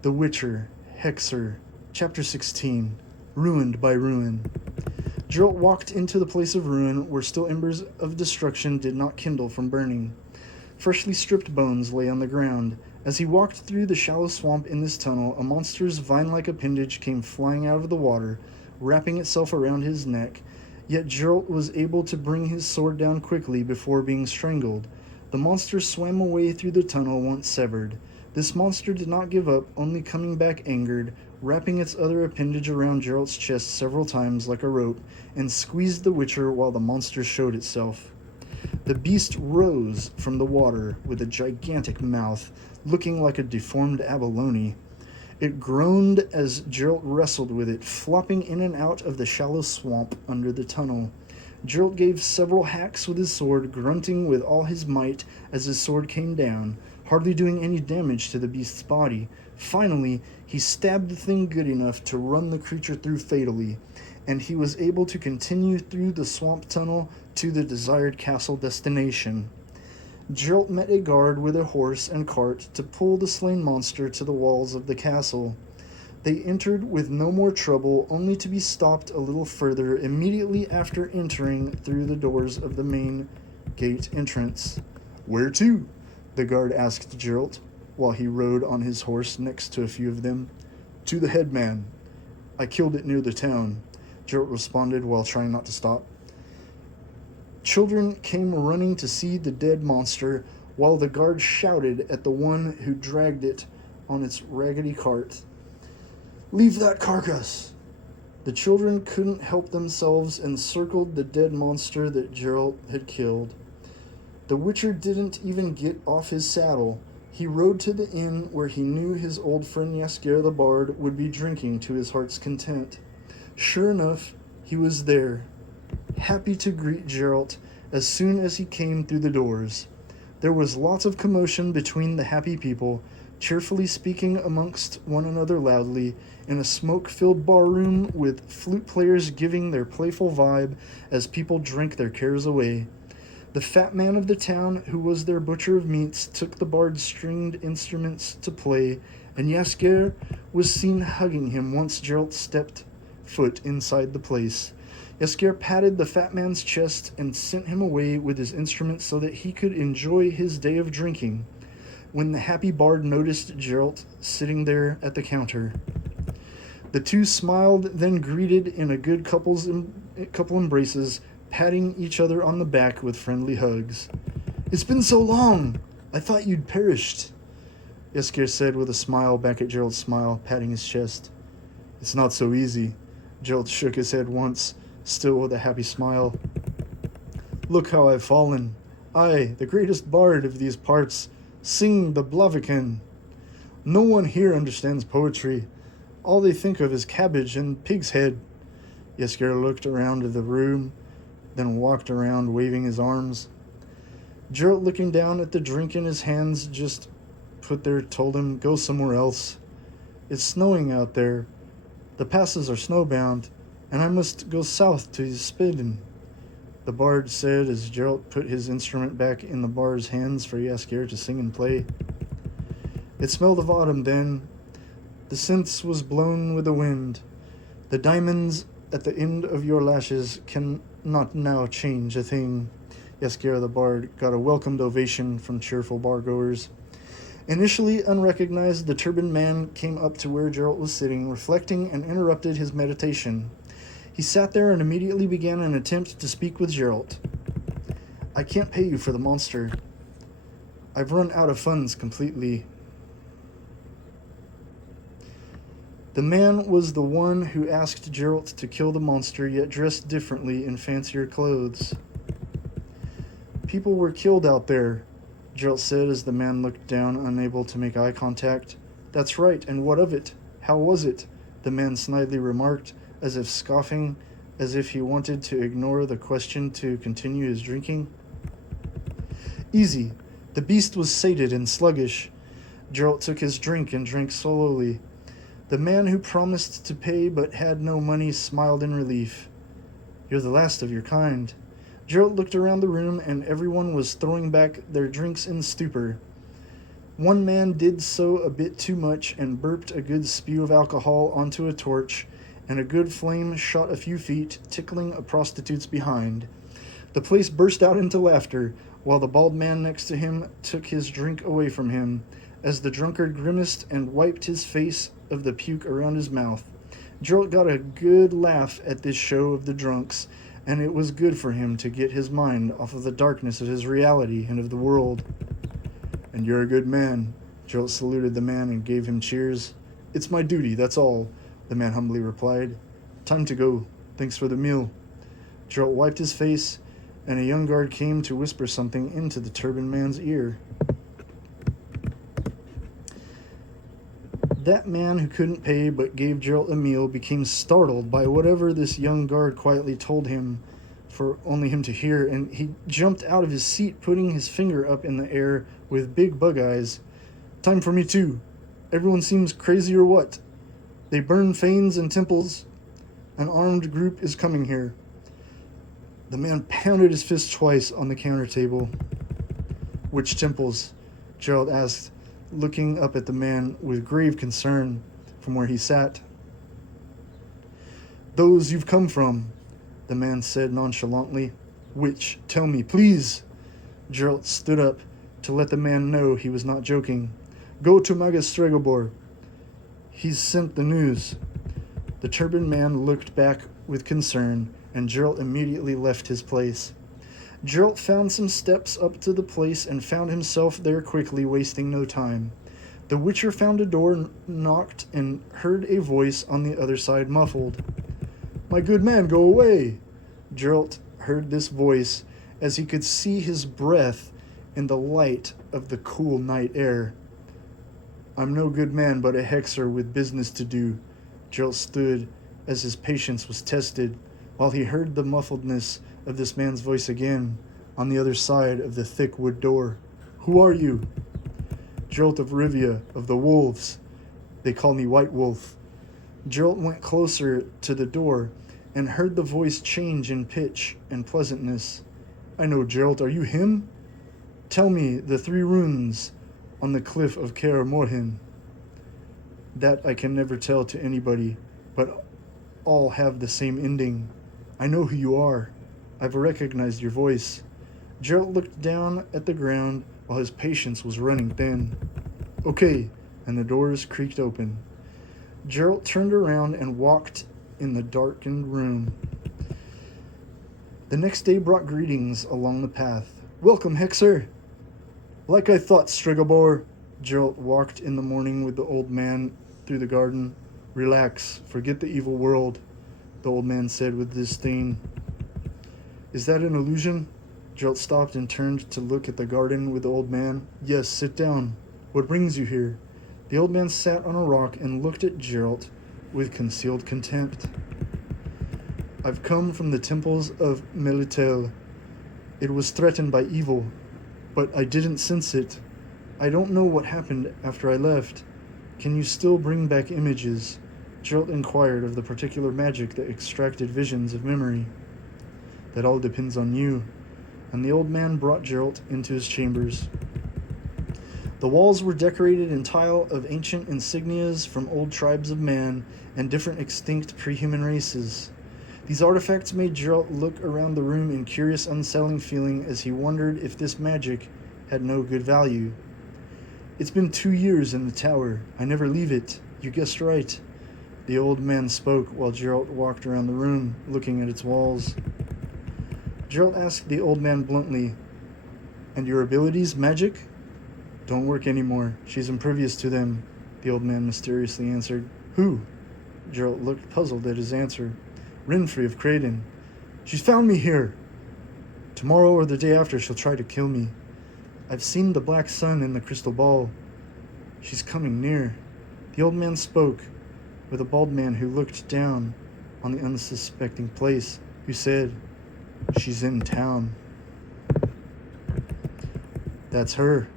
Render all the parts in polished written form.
The Witcher, Hexer, Chapter 16, Ruined by Ruin. Geralt walked into the place of ruin where still embers of destruction did not kindle from burning. Freshly stripped bones lay on the ground. As he walked through the shallow swamp in this tunnel, a monster's vine-like appendage came flying out of the water, wrapping itself around his neck. Yet Geralt was able to bring his sword down quickly before being strangled. The monster swam away through the tunnel once severed. This monster did not give up, only coming back angered, wrapping its other appendage around Geralt's chest several times like a rope, and squeezed the Witcher while the monster showed itself. The beast rose from the water with a gigantic mouth, looking like a deformed abalone. It groaned as Geralt wrestled with it, flopping in and out of the shallow swamp under the tunnel. Geralt gave several hacks with his sword, grunting with all his might as his sword came down, hardly doing any damage to the beast's body. Finally, he stabbed the thing good enough to run the creature through fatally, and he was able to continue through the swamp tunnel to the desired castle destination. Geralt met a guard with a horse and cart to pull the slain monster to the walls of the castle. They entered with no more trouble, only to be stopped a little further immediately after entering through the doors of the main gate entrance. "Where to?" the guard asked Geralt, while he rode on his horse next to a few of them. "To the headman. I killed it near the town," Geralt responded while trying not to stop. Children came running to see the dead monster, while the guard shouted at the one who dragged it on its raggedy cart. "Leave that carcass!" The children couldn't help themselves and circled the dead monster that Geralt had killed. The Witcher didn't even get off his saddle. He rode to the inn where he knew his old friend Jaskier the Bard would be drinking to his heart's content. Sure enough, he was there, happy to greet Geralt as soon as he came through the doors. There was lots of commotion between the happy people, cheerfully speaking amongst one another loudly, in a smoke-filled barroom with flute players giving their playful vibe as people drank their cares away. The fat man of the town, who was their butcher of meats, took the bard's stringed instruments to play, and Jaskier was seen hugging him once Geralt stepped foot inside the place. Jaskier patted the fat man's chest and sent him away with his instruments so that he could enjoy his day of drinking. When the happy bard noticed Geralt sitting there at the counter, the two smiled, then greeted in a good couple embraces, patting each other on the back with friendly hugs. "It's been so long! I thought you'd perished," Jaskier said with a smile back at Geralt's smile, patting his chest. "It's not so easy." Geralt shook his head once, still with a happy smile. "Look how I've fallen. I, the greatest bard of these parts, sing the Blaviken. No one here understands poetry. All they think of is cabbage and pig's head." Jaskier looked around the room, then walked around waving his arms. Geralt, looking down at the drink in his hands just put there, told him, "Go somewhere else. It's snowing out there. The passes are snowbound, and I must go south to Spidden," the bard said as Geralt put his instrument back in the bard's hands for Jaskier to sing and play. It smelled of autumn then. The scent was blown with the wind. The diamonds at the end of your lashes can not now change a thing. Jaskier the bard got a welcomed ovation from cheerful bargoers. Initially unrecognized, the turbaned man came up to where Geralt was sitting, reflecting, and interrupted his meditation. He sat there and immediately began an attempt to speak with Geralt. "I can't pay you for the monster. I've run out of funds completely." The man was the one who asked Geralt to kill the monster, yet dressed differently in fancier clothes. "People were killed out there," Geralt said as the man looked down, unable to make eye contact. "That's right, and what of it? How was it?" the man snidely remarked, as if scoffing, as if he wanted to ignore the question to continue his drinking. "Easy. The beast was sated and sluggish." Geralt took his drink and drank slowly. The man who promised to pay but had no money smiled in relief. "You're the last of your kind." Geralt looked around the room, and everyone was throwing back their drinks in stupor. One man did so a bit too much and burped a good spew of alcohol onto a torch, and a good flame shot a few feet, tickling a prostitute's behind. The place burst out into laughter, while the bald man next to him took his drink away from him, as the drunkard grimaced and wiped his face of the puke around his mouth. Gerald got a good laugh at this show of the drunks, and it was good for him to get his mind off of the darkness of his reality and of the world. "And you're a good man." Gerald saluted the man and gave him cheers. "It's my duty, that's all," the man humbly replied. "Time to go. Thanks for the meal." Gerald wiped his face, and a young guard came to whisper something into the turbaned man's ear. That man who couldn't pay but gave Gerald a meal became startled by whatever this young guard quietly told him for only him to hear, and he jumped out of his seat, putting his finger up in the air with big bug eyes. "Time for me too. Everyone seems crazy or what? They burn fanes and temples. An armed group is coming here." The man pounded his fist twice on the counter table. "Which temples?" Gerald asked, looking up at the man with grave concern from where he sat. "Those you've come from," the man said nonchalantly. "Which? Tell me, please." Gerald stood up to let the man know he was not joking. "Go to Magus Stregobor. He's sent the news." The turbaned man looked back with concern, and Gerald immediately left his place. Gerald found some steps up to the place and found himself there quickly, wasting no time. The Witcher found a door, knocked, and heard a voice on the other side muffled. "My good man, go away!" Gerald heard this voice as he could see his breath in the light of the cool night air. "I'm no good man, but a hexer with business to do." Gerald stood as his patience was tested, while he heard the muffledness of this man's voice again on the other side of the thick wood door. "Who are you?" "Gerald of Rivia, of the Wolves. They call me White Wolf." Gerald went closer to the door and heard the voice change in pitch and pleasantness. "I know, Gerald. Are you him? Tell me the 3 runes on the cliff of Kaer Morhen." "That I can never tell to anybody, but all have the same ending. I know who you are. I've recognized your voice." Gerald looked down at the ground while his patience was running thin. "Okay," and the doors creaked open. Gerald turned around and walked in the darkened room. The next day brought greetings along the path. "Welcome, Hexer." "Like I thought, Stregobor." Gerald walked in the morning with the old man through the garden. "Relax, forget the evil world," the old man said with disdain. "Is that an illusion?" Gerald stopped and turned to look at the garden with the old man. "Yes, sit down. What brings you here?" The old man sat on a rock and looked at Gerald with concealed contempt. "I've come from the temples of Melitel. It was threatened by evil, but I didn't sense it. I don't know what happened after I left. Can you still bring back images?" Gerald inquired of the particular magic that extracted visions of memory. "That all depends on you." And the old man brought Gerald into his chambers. The walls were decorated in tile of ancient insignias from old tribes of man and different extinct pre-human races. These artifacts made Gerald look around the room in curious, unsettling feeling as he wondered if this magic had no good value. "It's been 2 years in the tower. I never leave it. You guessed right." The old man spoke while Gerald walked around the room, looking at its walls. Gerald asked the old man bluntly, "And your abilities, magic?" "Don't work anymore. She's impervious to them," the old man mysteriously answered. "Who?" Gerald looked puzzled at his answer. "Renfrey of Craden. She's found me here. Tomorrow or the day after she'll try to kill me. I've seen the black sun in the crystal ball. She's coming near." The old man spoke with a bald man who looked down on the unsuspecting place, who said, "She's in town." "That's her."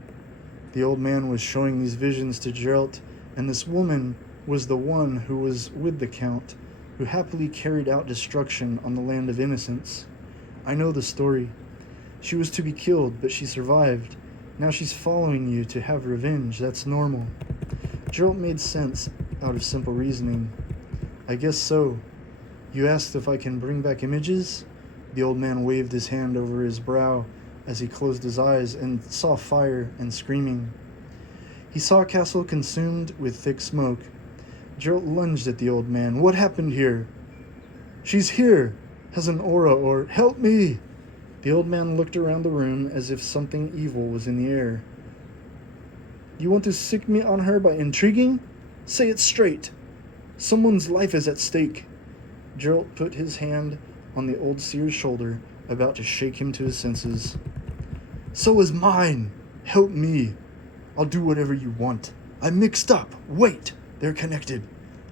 The old man was showing these visions to Geralt, and this woman was the one who was with the Count, who happily carried out destruction on the land of innocence. "I know the story. She was to be killed, but she survived. Now she's following you to have revenge. That's normal. Geralt made sense out of simple reasoning. I guess so. You asked if I can bring back images? The old man waved his hand over his brow as he closed his eyes and saw fire and screaming. He saw a castle consumed with thick smoke. Geralt lunged at the old man. What happened here? She's here! Has an aura or... Help me! The old man looked around the room as if something evil was in the air. You want to sick me on her by intriguing? Say it straight. Someone's life is at stake. Geralt put his hand on the old seer's shoulder, about to shake him to his senses. So is mine. Help me. I'll do whatever you want. I'm mixed up. Wait. They're connected.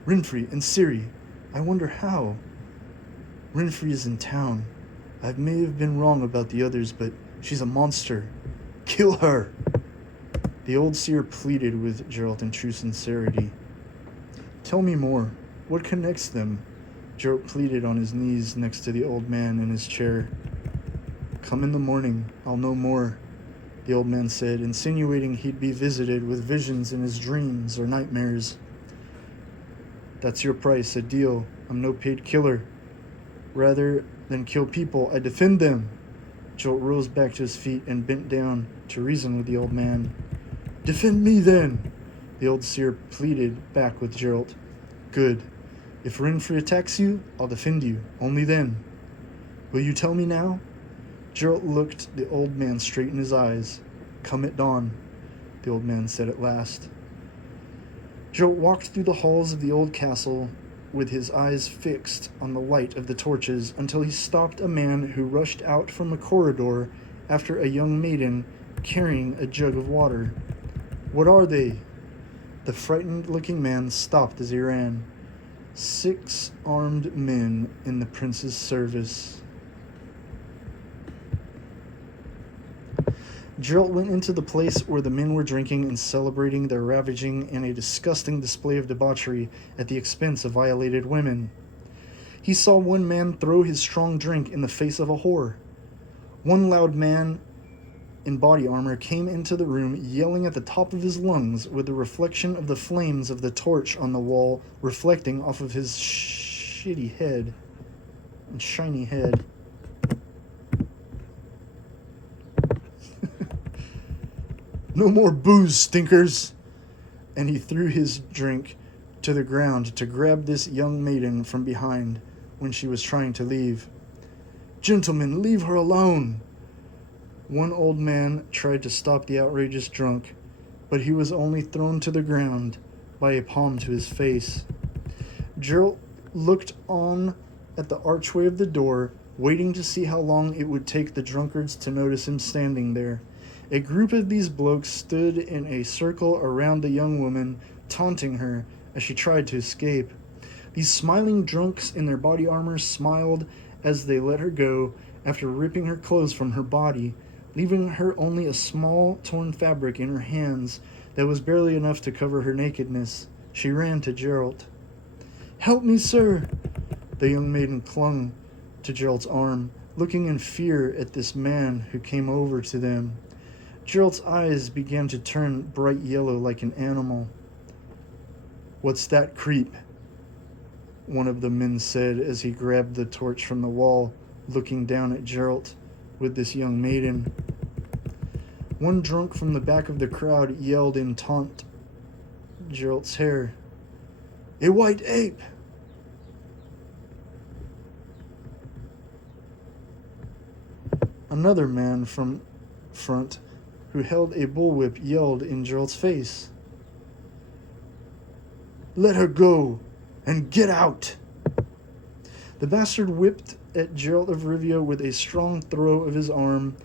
Renfri and Ciri. I wonder how. Renfri is in town. I may have been wrong about the others, but she's a monster. Kill her. The old seer pleaded with Geralt in true sincerity. Tell me more. What connects them? Geralt pleaded on his knees next to the old man in his chair. Come in the morning. I'll know more, the old man said, insinuating he'd be visited with visions in his dreams or nightmares. That's your price, a deal. I'm no paid killer. Rather than kill people, I defend them. Geralt rose back to his feet and bent down to reason with the old man. Defend me, then, the old seer pleaded back with Geralt. Good. If Renfri attacks you, I'll defend you. Only then. Will you tell me now? Geralt looked the old man straight in his eyes. Come at dawn, the old man said at last. Geralt walked through the halls of the old castle with his eyes fixed on the light of the torches until he stopped a man who rushed out from a corridor after a young maiden carrying a jug of water. What are they? The frightened-looking man stopped as he ran. 6 armed men in the prince's service. Geralt went into the place where the men were drinking and celebrating their ravaging and a disgusting display of debauchery at the expense of violated women. He saw one man throw his strong drink in the face of a whore. One loud man in body armor came into the room yelling at the top of his lungs with the reflection of the flames of the torch on the wall reflecting off of his shitty head and shiny head. No more booze, stinkers! And he threw his drink to the ground to grab this young maiden from behind when she was trying to leave. Gentlemen, leave her alone! One old man tried to stop the outrageous drunk, but he was only thrown to the ground by a palm to his face. Geralt looked on at the archway of the door, waiting to see how long it would take the drunkards to notice him standing there. A group of these blokes stood in a circle around the young woman, taunting her as she tried to escape. These smiling drunks in their body armor smiled as they let her go after ripping her clothes from her body, leaving her only a small torn fabric in her hands that was barely enough to cover her nakedness. She ran to Geralt. Help me, sir! The young maiden clung to Geralt's arm, looking in fear at this man who came over to them. Geralt's eyes began to turn bright yellow like an animal. What's that, creep? One of the men said as he grabbed the torch from the wall, looking down at Geralt with this young maiden. One drunk from the back of the crowd yelled in taunt Geralt's hair. A white ape! Another man from front who held a bullwhip yelled in Geralt's face. Let her go, and get out! The bastard whipped at Geralt of Rivia with a strong throw of his arm,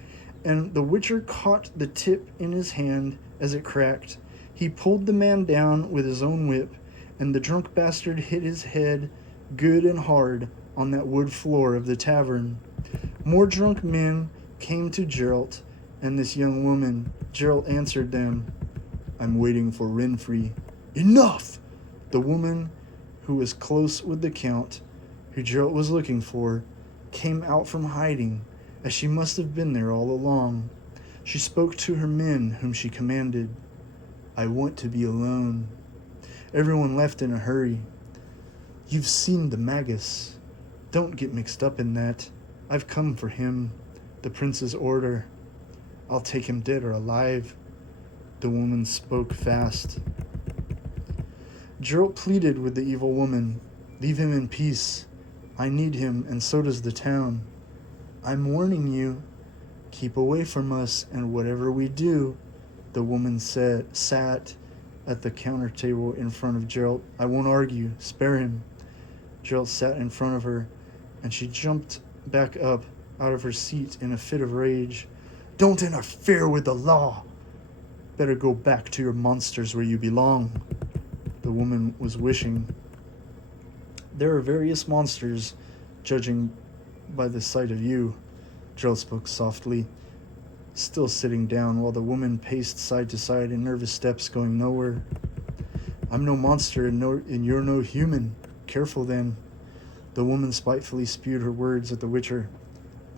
and the Witcher caught the tip in his hand as it cracked. He pulled the man down with his own whip, and the drunk bastard hit his head good and hard on that wood floor of the tavern. More drunk men came to Geralt and this young woman. Geralt answered them. I'm waiting for Renfri. Enough! The woman, who was close with the Count, who Geralt was looking for, came out from hiding, as she must have been there all along. She spoke to her men, whom she commanded, I want to be alone. Everyone left in a hurry. You've seen the Magus. Don't get mixed up in that. I've come for him, the prince's order. I'll take him dead or alive. The woman spoke fast. Geralt pleaded with the evil woman, leave him in peace. I need him, and so does the town. I'm warning you. Keep away from us, and whatever we do, the woman sat at the counter table in front of Geralt. I won't argue. Spare him. Geralt sat in front of her, and she jumped back up out of her seat in a fit of rage. Don't interfere with the law. Better go back to your monsters where you belong. The woman was wishing. There are various monsters, judging by the sight of you. Geralt spoke softly, still sitting down while the woman paced side to side in nervous steps, going nowhere. I'm no monster and you're no human. Careful then. The woman spitefully spewed her words at the Witcher.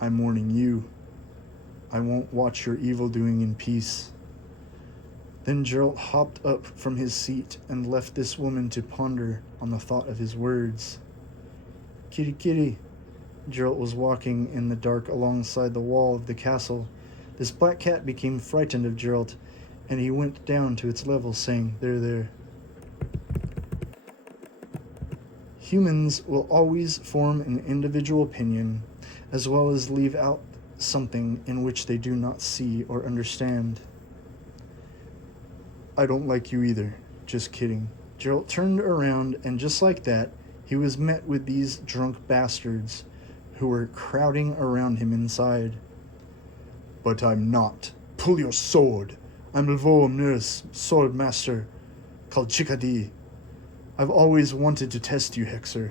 I'm warning you. I won't watch your evil doing in peace. Then Geralt hopped up from his seat and left this woman to ponder on the thought of his words. Kitty, kitty. Geralt was walking in the dark alongside the wall of the castle. This black cat became frightened of Geralt, and he went down to its level, saying, There. Humans will always form an individual opinion, as well as leave out something in which they do not see or understand. I don't like you either. Just kidding. Geralt turned around, and just like that, he was met with these drunk bastards who were crowding around him inside. But I'm not. Pull your sword. I'm Lvomnir's sword master, called Chikadi. I've always wanted to test you, Hexer.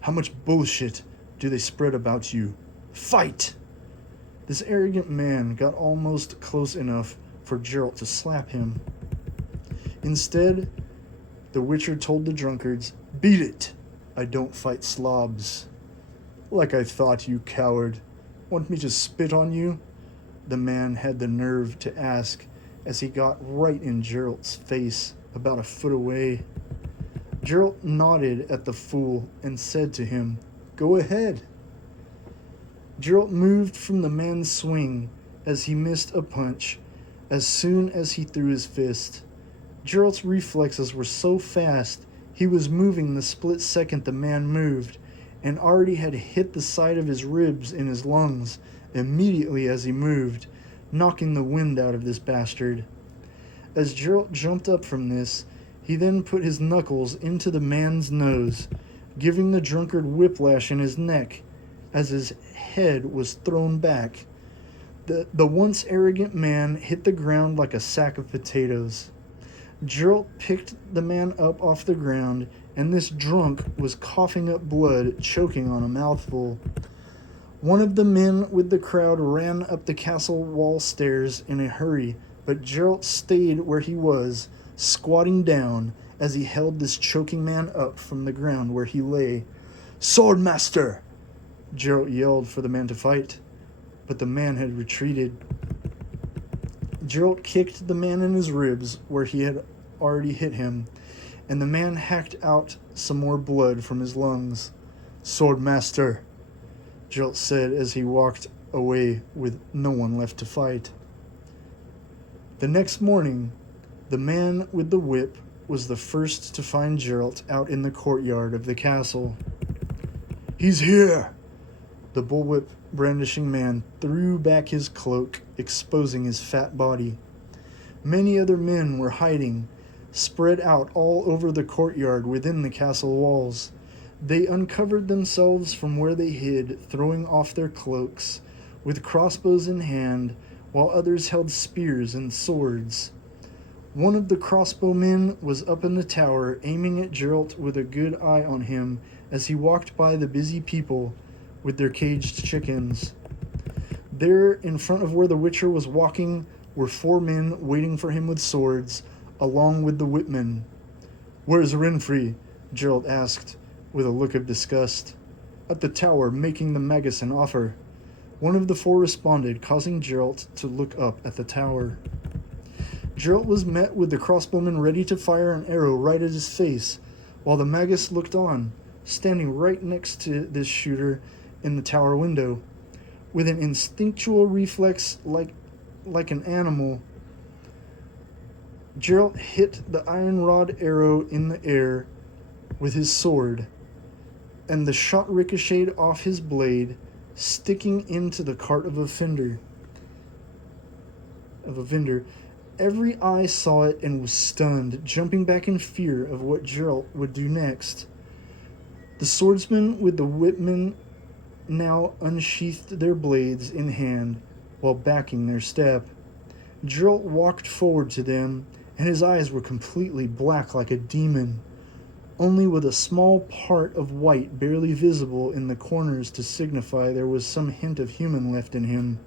How much bullshit do they spread about you? Fight! This arrogant man got almost close enough for Geralt to slap him. Instead, the Witcher told the drunkards, Beat it! I don't fight slobs. Like I thought, you coward. Want me to spit on you? The man had the nerve to ask as he got right in Geralt's face, about a foot away. Geralt nodded at the fool and said to him, Go ahead. Geralt moved from the man's swing as he missed a punch as soon as he threw his fist. Geralt's reflexes were so fast, he was moving the split second the man moved, and already had hit the side of his ribs in his lungs immediately as he moved, knocking the wind out of this bastard. As Geralt jumped up from this, he then put his knuckles into the man's nose, giving the drunkard whiplash in his neck as his head was thrown back. The once arrogant man hit the ground like a sack of potatoes. Geralt picked the man up off the ground, and this drunk was coughing up blood, choking on a mouthful. One of the men with the crowd ran up the castle wall stairs in a hurry, but Geralt stayed where he was, squatting down as he held this choking man up from the ground where he lay. Swordmaster! Geralt yelled for the man to fight, but the man had retreated. Geralt kicked the man in his ribs where he had already hit him, and the man hacked out some more blood from his lungs. Swordmaster, Geralt said as he walked away with no one left to fight. The next morning, the man with the whip was the first to find Geralt out in the courtyard of the castle. He's here! The bullwhip brandishing man threw back his cloak, exposing his fat body. Many other men were hiding, spread out all over the courtyard within the castle walls. They uncovered themselves from where they hid, throwing off their cloaks, with crossbows in hand, while others held spears and swords. One of the crossbowmen was up in the tower, aiming at Geralt with a good eye on him as he walked by the busy people with their caged chickens. There, in front of where the Witcher was walking, were 4 men waiting for him with swords, along with the whipmen. Where's Renfrey? Geralt asked, with a look of disgust. At the tower, making the Magus an offer. One of the four responded, causing Geralt to look up at the tower. Geralt was met with the crossbowman ready to fire an arrow right at his face, while the magus looked on, standing right next to this shooter in the tower window. With an instinctual reflex like an animal, Geralt hit the iron rod arrow in the air with his sword, and the shot ricocheted off his blade, sticking into the cart of a vendor. Every eye saw it and was stunned, jumping back in fear of what Geralt would do next. The swordsmen with the whipmen now unsheathed their blades in hand while backing their step. Geralt walked forward to them, and his eyes were completely black like a demon, only with a small part of white barely visible in the corners to signify there was some hint of human left in him.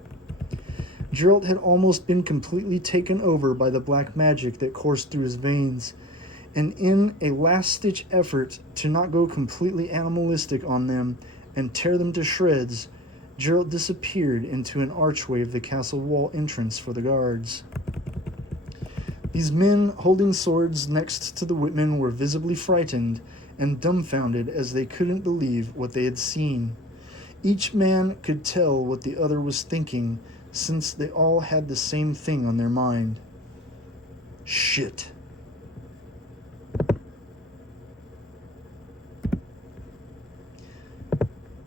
Geralt had almost been completely taken over by the black magic that coursed through his veins, and in a last-ditch effort to not go completely animalistic on them and tear them to shreds, Geralt disappeared into an archway of the castle wall entrance for the guards. These men holding swords next to the whipmen were visibly frightened and dumbfounded as they couldn't believe what they had seen. Each man could tell what the other was thinking, since they all had the same thing on their mind. Shit.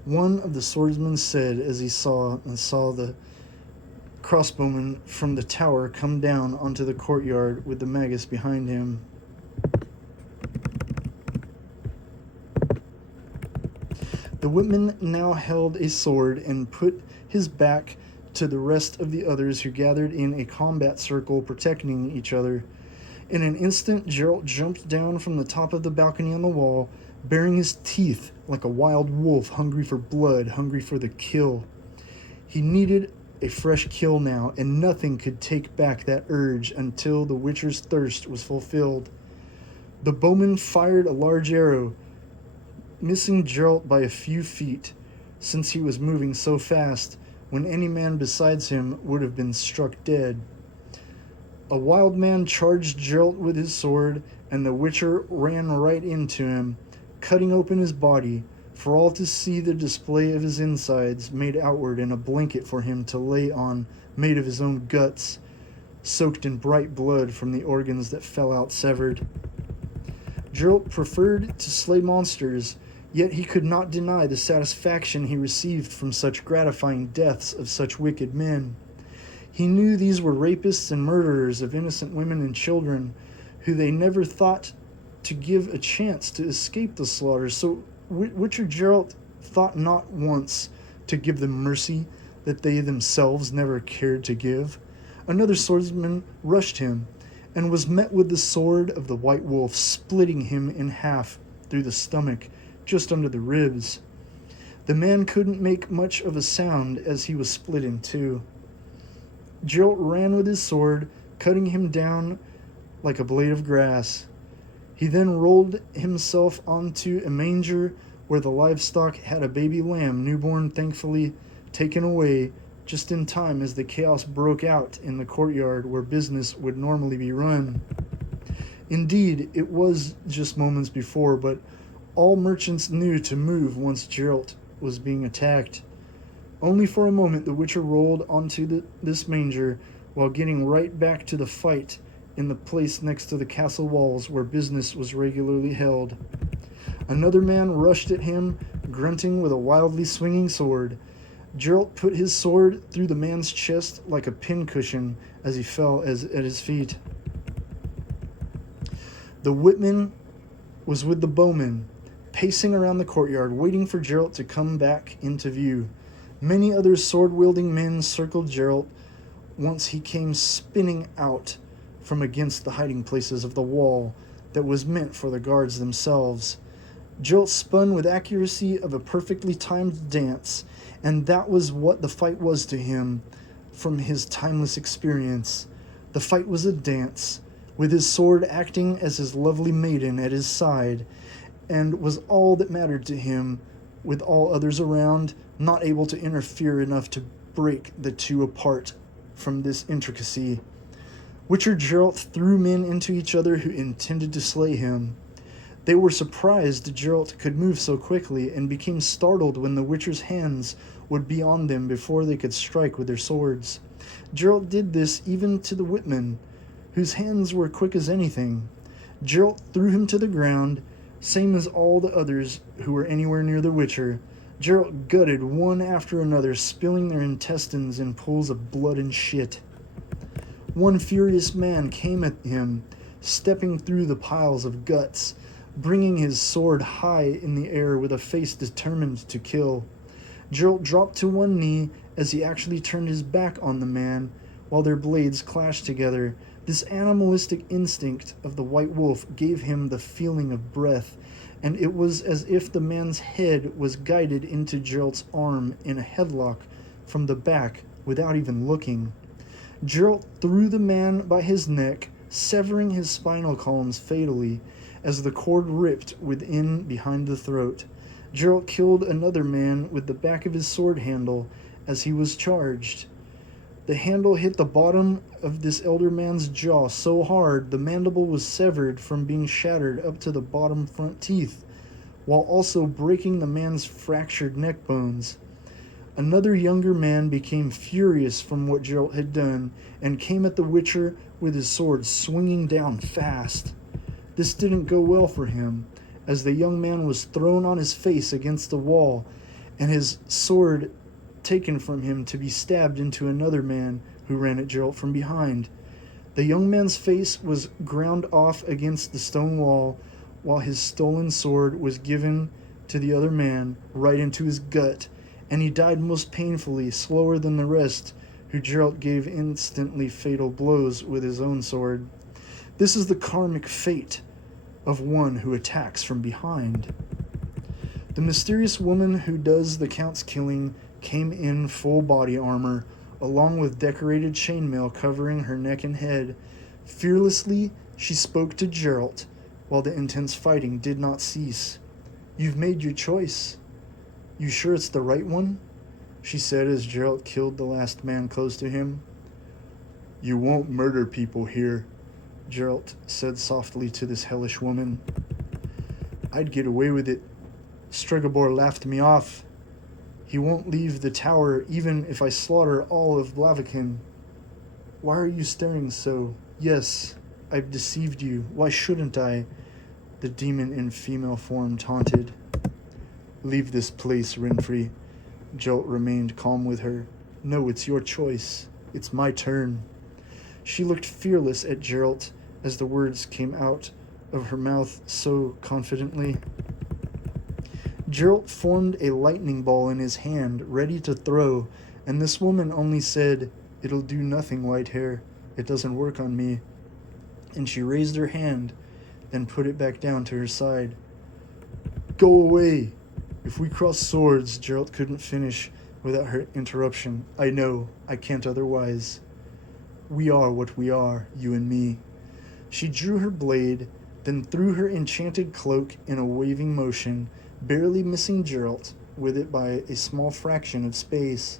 One of the swordsmen said as he saw the crossbowman from the tower come down onto the courtyard with the magus behind him. The whipman now held a sword and put his back to the rest of the others who gathered in a combat circle protecting each other. In an instant, Geralt jumped down from the top of the balcony on the wall, baring his teeth like a wild wolf hungry for blood, hungry for the kill. He needed a fresh kill now, and nothing could take back that urge until the Witcher's thirst was fulfilled. The bowman fired a large arrow, missing Geralt by a few feet, since he was moving so fast, when any man besides him would have been struck dead. A wild man charged Geralt with his sword, and the Witcher ran right into him, cutting open his body, for all to see the display of his insides made outward in a blanket for him to lay on, made of his own guts, soaked in bright blood from the organs that fell out severed. Geralt preferred to slay monsters, yet he could not deny the satisfaction he received from such gratifying deaths of such wicked men. He knew these were rapists and murderers of innocent women and children, who they never thought to give a chance to escape the slaughter, so Witcher Geralt thought not once to give them mercy that they themselves never cared to give. Another swordsman rushed him, and was met with the sword of the White Wolf, splitting him in half through the stomach, just under the ribs. The man couldn't make much of a sound as he was split in two. Geralt ran with his sword, cutting him down like a blade of grass. He then rolled himself onto a manger where the livestock had a baby lamb, newborn, thankfully taken away just in time as the chaos broke out in the courtyard where business would normally be run. Indeed, it was just moments before, but all merchants knew to move once Geralt was being attacked. Only for a moment the Witcher rolled onto this manger while getting right back to the fight in the place next to the castle walls where business was regularly held. Another man rushed at him, grunting with a wildly swinging sword. Geralt put his sword through the man's chest like a pincushion as he fell at his feet. The whipman was with the bowman, pacing around the courtyard, waiting for Geralt to come back into view. Many other sword-wielding men circled Geralt once he came spinning out from against the hiding places of the wall that was meant for the guards themselves. Geralt spun with accuracy of a perfectly timed dance, and that was what the fight was to him from his timeless experience. The fight was a dance, with his sword acting as his lovely maiden at his side, and was all that mattered to him, with all others around, not able to interfere enough to break the two apart from this intricacy. Witcher Geralt threw men into each other who intended to slay him. They were surprised Geralt could move so quickly and became startled when the Witcher's hands would be on them before they could strike with their swords. Geralt did this even to the Whitman, whose hands were quick as anything. Geralt threw him to the ground, same as all the others who were anywhere near the Witcher. Geralt gutted one after another, spilling their intestines in pools of blood and shit. One furious man came at him, stepping through the piles of guts, bringing his sword high in the air with a face determined to kill. Geralt dropped to one knee as he actually turned his back on the man while their blades clashed together. This animalistic instinct of the white wolf gave him the feeling of breath, and it was as if the man's head was guided into Geralt's arm in a headlock from the back without even looking. Geralt threw the man by his neck, severing his spinal columns fatally as the cord ripped within behind the throat. Geralt killed another man with the back of his sword handle as he was charged. The handle hit the bottom of this elder man's jaw so hard the mandible was severed from being shattered up to the bottom front teeth, while also breaking the man's fractured neck bones. Another younger man became furious from what Geralt had done and came at the Witcher with his sword swinging down fast. This didn't go well for him, as the young man was thrown on his face against the wall and his sword taken from him to be stabbed into another man who ran at Geralt from behind. The young man's face was ground off against the stone wall, while his stolen sword was given to the other man right into his gut, and he died most painfully, slower than the rest, who Geralt gave instantly fatal blows with his own sword. This is the karmic fate of one who attacks from behind. The mysterious woman who does the Count's killing came in full body armor, along with decorated chainmail covering her neck and head. Fearlessly, she spoke to Geralt, while the intense fighting did not cease. "You've made your choice. You sure it's the right one?" she said as Geralt killed the last man close to him. "You won't murder people here," Geralt said softly to this hellish woman. "I'd get away with it. Stregobor laughed me off. He won't leave the tower even if I slaughter all of Blaviken. Why are you staring so? Yes, I've deceived you. Why shouldn't I?" the demon in female form taunted. "Leave this place, Renfrey." Geralt remained calm with her. "No, it's your choice. It's my turn." She looked fearless at Geralt as the words came out of her mouth so confidently. Geralt formed a lightning ball in his hand, ready to throw, and this woman only said, "It'll do nothing, Whitehair. It doesn't work on me." And she raised her hand, then put it back down to her side. "Go away!" "If we cross swords," Geralt couldn't finish without her interruption. "I know, I can't otherwise. We are what we are, you and me." She drew her blade, then threw her enchanted cloak in a waving motion, barely missing Geralt with it by a small fraction of space.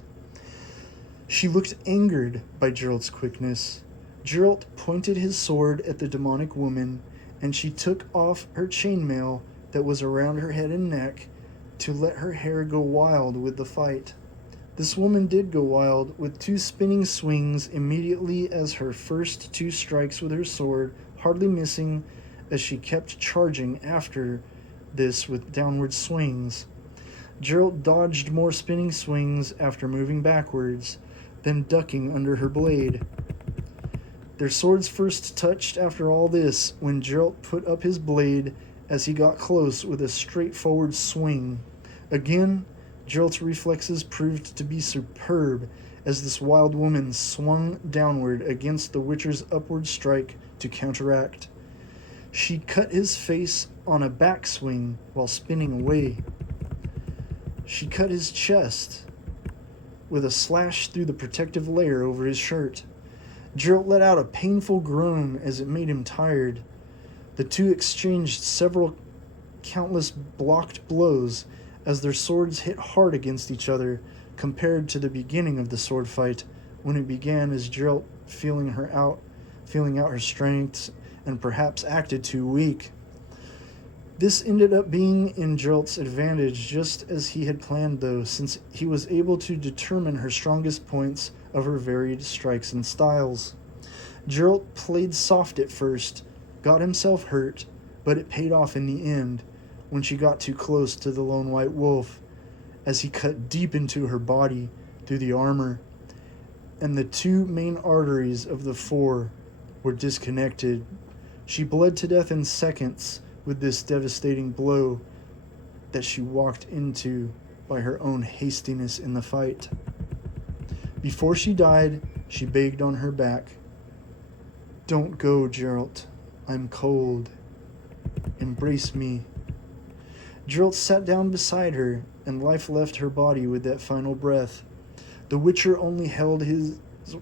She looked angered by Geralt's quickness. Geralt pointed his sword at the demonic woman, and she took off her chainmail that was around her head and neck to let her hair go wild with the fight. This woman did go wild, with 2 spinning swings immediately as her first 2 strikes with her sword, hardly missing as she kept charging after this with downward swings. Geralt dodged more spinning swings after moving backwards, then ducking under her blade. Their swords first touched after all this when Geralt put up his blade as he got close with a straightforward swing. Again, Geralt's reflexes proved to be superb as this wild woman swung downward against the Witcher's upward strike to counteract. She cut his face on a backswing while spinning away. She cut his chest with a slash through the protective layer over his shirt. Geralt let out a painful groan as it made him tired. The two exchanged several countless blocked blows as their swords hit hard against each other, compared to the beginning of the sword fight, when it began as Geralt feeling out her strengths and perhaps acted too weak. This ended up being in Geralt's advantage, just as he had planned though, since he was able to determine her strongest points of her varied strikes and styles. Geralt played soft at first, got himself hurt, but it paid off in the end when she got too close to the lone white wolf, as he cut deep into her body through the armor, and the two main arteries of the four were disconnected. She bled to death in seconds with this devastating blow that she walked into by her own hastiness in the fight. Before she died, she begged on her back, "Don't go, Geralt. I'm cold. Embrace me." Geralt sat down beside her, and life left her body with that final breath. The Witcher only held his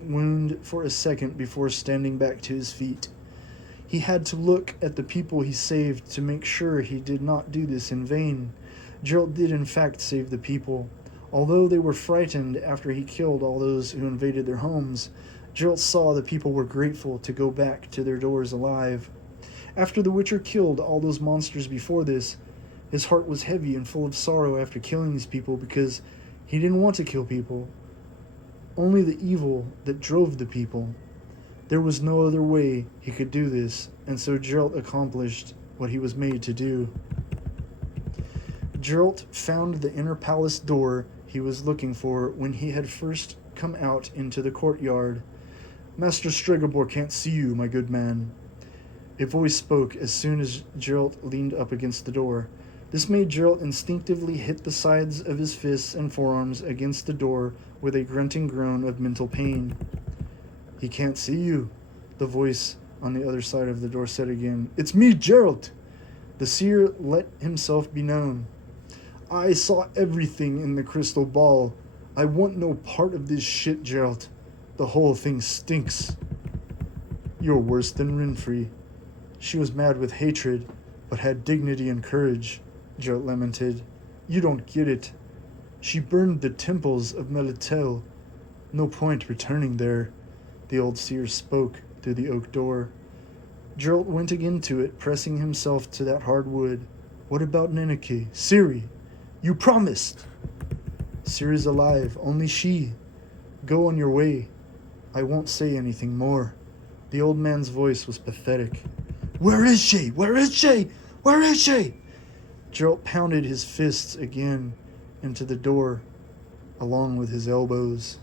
wound for a second before standing back to his feet. He had to look at the people he saved to make sure he did not do this in vain. Geralt did in fact save the people. Although they were frightened after he killed all those who invaded their homes, Geralt saw the people were grateful to go back to their doors alive. After the Witcher killed all those monsters before this, his heart was heavy and full of sorrow after killing these people, because he didn't want to kill people. Only the evil that drove the people. There was no other way he could do this, and so Geralt accomplished what he was made to do. Geralt found the inner palace door he was looking for when he had first come out into the courtyard. "Master Stregobor can't see you, my good man." A voice spoke as soon as Geralt leaned up against the door. This made Geralt instinctively hit the sides of his fists and forearms against the door with a grunting groan of mental pain. "He can't see you," the voice on the other side of the door said again. "It's me, Geralt." The seer let himself be known. "I saw everything in the crystal ball. I want no part of this shit, Geralt. The whole thing stinks." "You're worse than Renfri." She was mad with hatred, but had dignity and courage, Geralt lamented. "You don't get it. She burned the temples of Melitel. No point returning there." The old seer spoke through the oak door. Geralt went again to it, pressing himself to that hard wood. "What about Nenneke? Ciri? You promised!" "Ciri's alive, only she. Go on your way. I won't say anything more." The old man's voice was pathetic. "Where is she? Where is she? Where is she?" Geralt pounded his fists again into the door, along with his elbows.